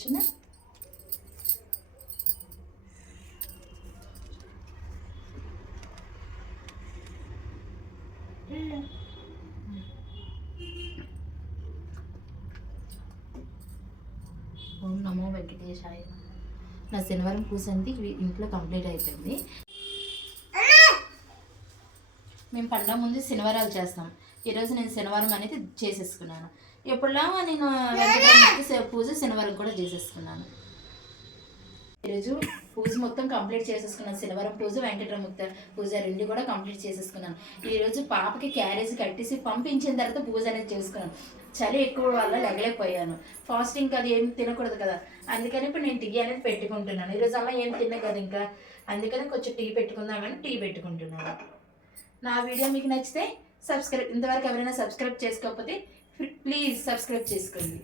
చిన్న ఓం నమో వెంకటేశాయ. నా శనివారం పూజ అంతా ఇంట్లో కంప్లీట్ అయిపోయింది. మేము పండుగ ముందు శనివారాలు చేస్తాం. ఈరోజు నేను శనివారం అనేది చేసేసుకున్నాను. ఎప్పుడులా నేను వెంకటరమణ పూజ శనివారం కూడా చేసేసుకున్నాను. ఈరోజు పూజ మొత్తం కంప్లీట్ చేసేసుకున్నాను. శనివారం పూజ, వెంకటరమణ పూజ రెండు కూడా కంప్లీట్ చేసేసుకున్నాను. ఈరోజు పాపకి క్యారేజ్ కట్టేసి పంపించిన తర్వాత పూజ అనేది చేసుకున్నాను. చలి ఎక్కువ వల్ల లెగలేకపోయాను. ఫాస్టింగ్ అది ఏం తినకూడదు కదా, అందుకని ఇప్పుడు నేను టీ అనేది పెట్టుకుంటున్నాను. ఈరోజు అలా ఏం తిన్నా కదా ఇంకా, అందుకని కొంచెం టీ పెట్టుకుందామని టీ పెట్టుకుంటున్నాను. నా వీడియో మీకు నచ్చితే ఇంతవరకు ఎవరైనా సబ్స్క్రైబ్ చేసుకోకపోతే ప్లీజ్ సబ్స్క్రైబ్ చేసుకోండి.